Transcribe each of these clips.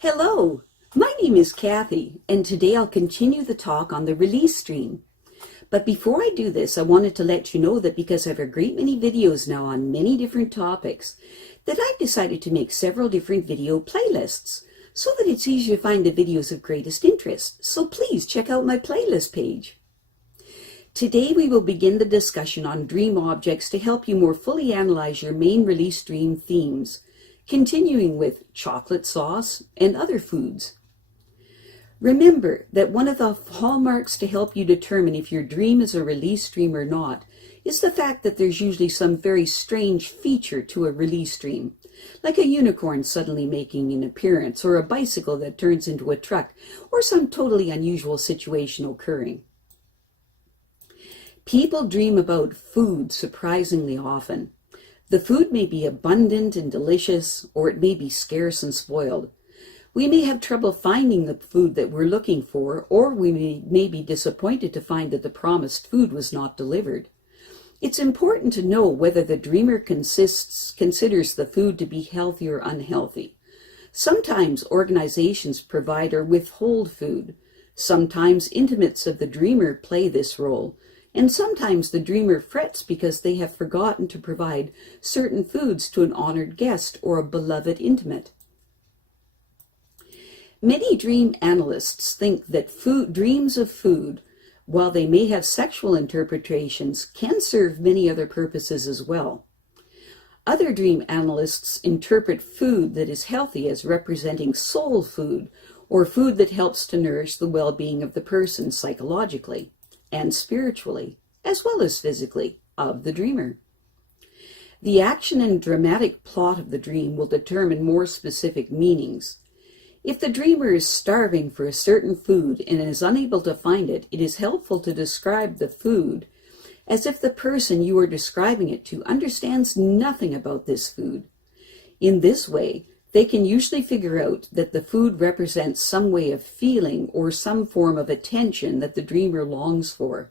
Hello, my name is Kathy, and today I'll continue the talk on the release stream. But before I do this, I wanted to let you know that because I have a great many videos now on many different topics, that I've decided to make several different video playlists so that it's easier to find the videos of greatest interest. So please check out my playlist page. Today we will begin the discussion on dream objects to help you more fully analyze your main release dream themes, continuing with chocolate sauce and other foods. Remember that one of the hallmarks to help you determine if your dream is a release dream or not is the fact that there's usually some very strange feature to a release dream, like a unicorn suddenly making an appearance, or a bicycle that turns into a truck, or some totally unusual situation occurring. People dream about food surprisingly often. The food may be abundant and delicious, or it may be scarce and spoiled. We may have trouble finding the food that we're looking for, or we may be disappointed to find that the promised food was not delivered. It's important to know whether the dreamer considers the food to be healthy or unhealthy. Sometimes organizations provide or withhold food. Sometimes intimates of the dreamer play this role. And sometimes the dreamer frets because they have forgotten to provide certain foods to an honored guest or a beloved intimate. Many dream analysts think that dreams of food, while they may have sexual interpretations, can serve many other purposes as well. Other dream analysts interpret food that is healthy as representing soul food, or food that helps to nourish the well-being of the person psychologically and spiritually, as well as physically, of the dreamer. The action and dramatic plot of the dream will determine more specific meanings. If the dreamer is starving for a certain food and is unable to find it, it is helpful to describe the food as if the person you are describing it to understands nothing about this food. In this way, they can usually figure out that the food represents some way of feeling or some form of attention that the dreamer longs for.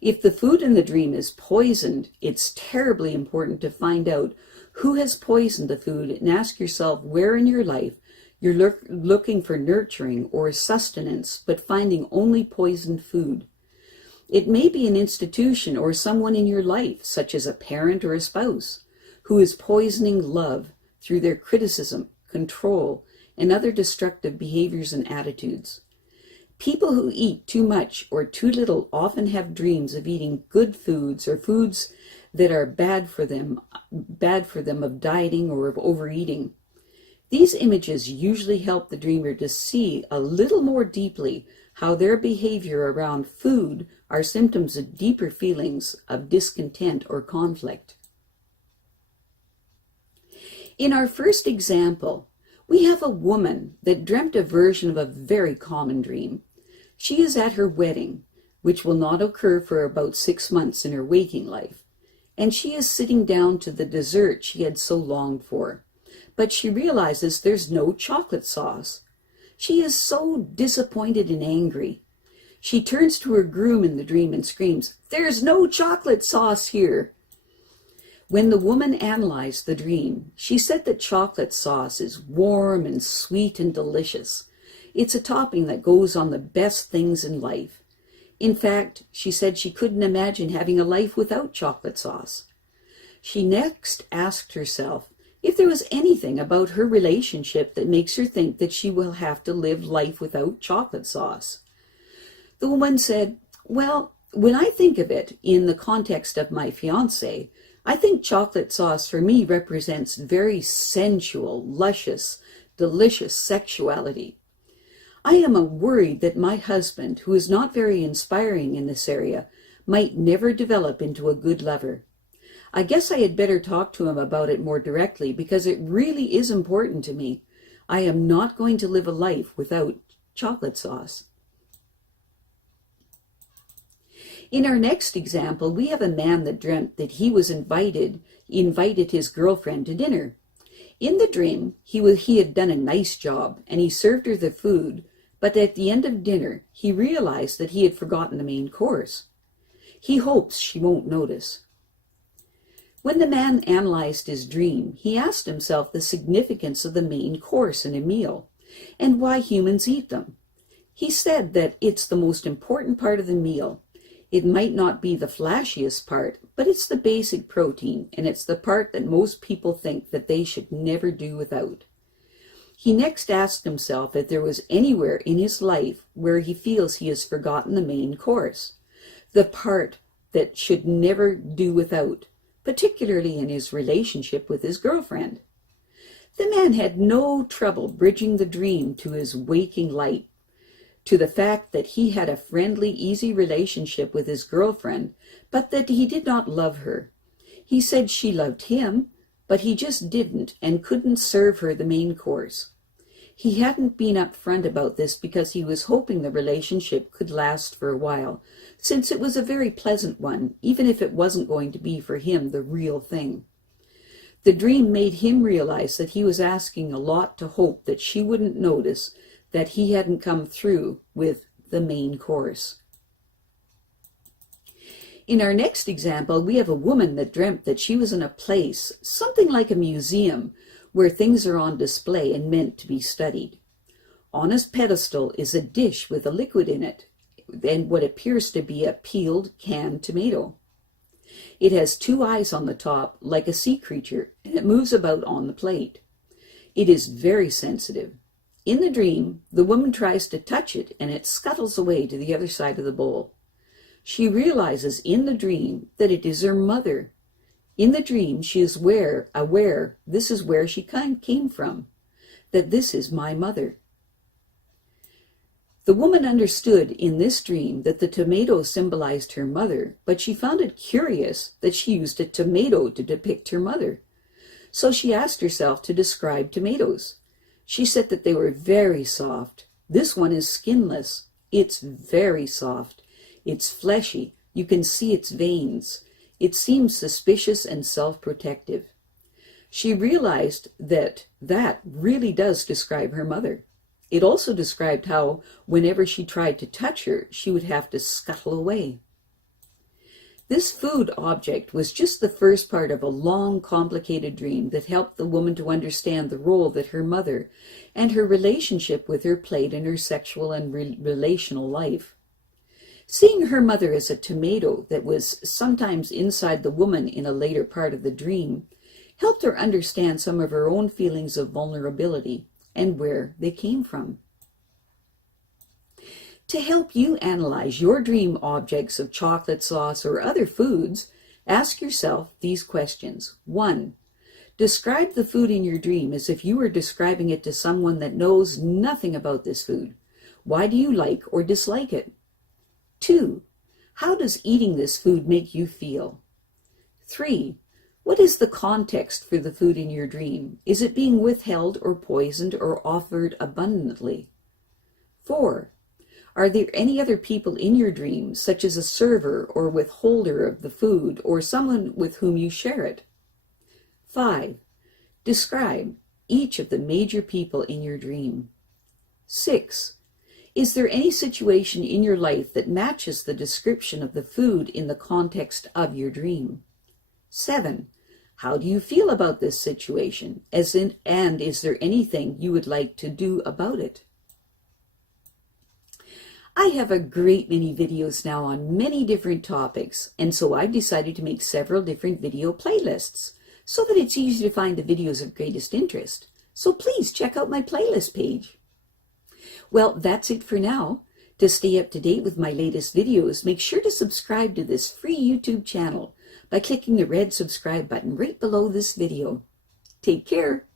If the food in the dream is poisoned, it's terribly important to find out who has poisoned the food and ask yourself where in your life you're looking for nurturing or sustenance but finding only poisoned food. It may be an institution or someone in your life, such as a parent or a spouse, who is poisoning love through their criticism, control, and other destructive behaviors and attitudes. People who eat too much or too little often have dreams of eating good foods or foods that are bad for them, of dieting or of overeating. These images usually help the dreamer to see a little more deeply how their behavior around food are symptoms of deeper feelings of discontent or conflict. In our first example, we have a woman that dreamt a version of a very common dream. She is at her wedding, which will not occur for about 6 months in her waking life, and she is sitting down to the dessert she had so longed for. But she realizes there's no chocolate sauce. She is so disappointed and angry. She turns to her groom in the dream and screams, "There's no chocolate sauce here!" When the woman analyzed the dream, she said that chocolate sauce is warm and sweet and delicious. It's a topping that goes on the best things in life. In fact, she said she couldn't imagine having a life without chocolate sauce. She next asked herself if there was anything about her relationship that makes her think that she will have to live life without chocolate sauce. The woman said, "Well, when I think of it in the context of my fiancé, I think chocolate sauce for me represents very sensual, luscious, delicious sexuality. I am worried that my husband, who is not very inspiring in this area, might never develop into a good lover. I guess I had better talk to him about it more directly because it really is important to me. I am not going to live a life without chocolate sauce." In our next example, we have a man that dreamt that he was invited his girlfriend to dinner. In the dream, he had done a nice job, and he served her the food, but at the end of dinner, he realized that he had forgotten the main course. He hopes she won't notice. When the man analyzed his dream, he asked himself the significance of the main course in a meal, and why humans eat them. He said that it's the most important part of the meal. It might not be the flashiest part, but it's the basic protein, and it's the part that most people think that they should never do without. He next asked himself if there was anywhere in his life where he feels he has forgotten the main course, the part that should never do without, particularly in his relationship with his girlfriend. The man had no trouble bridging the dream to his waking light, to the fact that he had a friendly, easy relationship with his girlfriend, but that he did not love her. He said she loved him, but he just didn't and couldn't serve her the main course. He hadn't been upfront about this because he was hoping the relationship could last for a while, since it was a very pleasant one, even if it wasn't going to be for him the real thing. The dream made him realize that he was asking a lot to hope that she wouldn't notice that he hadn't come through with the main course. In our next example, we have a woman that dreamt that she was in a place, something like a museum, where things are on display and meant to be studied. On a pedestal is a dish with a liquid in it, and what appears to be a peeled canned tomato. It has two eyes on the top, like a sea creature, and it moves about on the plate. It is very sensitive. In the dream, the woman tries to touch it, and it scuttles away to the other side of the bowl. She realizes in the dream that it is her mother. In the dream, she is aware this is where she came from, that this is my mother. The woman understood in this dream that the tomato symbolized her mother, but she found it curious that she used a tomato to depict her mother. So she asked herself to describe tomatoes. She said that they were very soft. This one is skinless. It's very soft. It's fleshy. You can see its veins. It seems suspicious and self-protective. She realized that really does describe her mother. It also described how, whenever she tried to touch her, she would have to scuttle away. This food object was just the first part of a long, complicated dream that helped the woman to understand the role that her mother and her relationship with her played in her sexual and relational life. Seeing her mother as a tomato that was sometimes inside the woman in a later part of the dream helped her understand some of her own feelings of vulnerability and where they came from. To help you analyze your dream objects of chocolate sauce or other foods, ask yourself these questions. 1. Describe the food in your dream as if you were describing it to someone that knows nothing about this food. Why do you like or dislike it? 2. How does eating this food make you feel? 3. What is the context for the food in your dream? Is it being withheld or poisoned or offered abundantly? 4. Are there any other people in your dream, such as a server or withholder of the food, or someone with whom you share it? 5. Describe each of the major people in your dream. 6. Is there any situation in your life that matches the description of the food in the context of your dream? 7. How do you feel about this situation? And is there anything you would like to do about it? I have a great many videos now on many different topics, and so I've decided to make several different video playlists so that it's easy to find the videos of greatest interest. So please check out my playlist page. Well, that's it for now. To stay up to date with my latest videos, make sure to subscribe to this free YouTube channel by clicking the red subscribe button right below this video. Take care.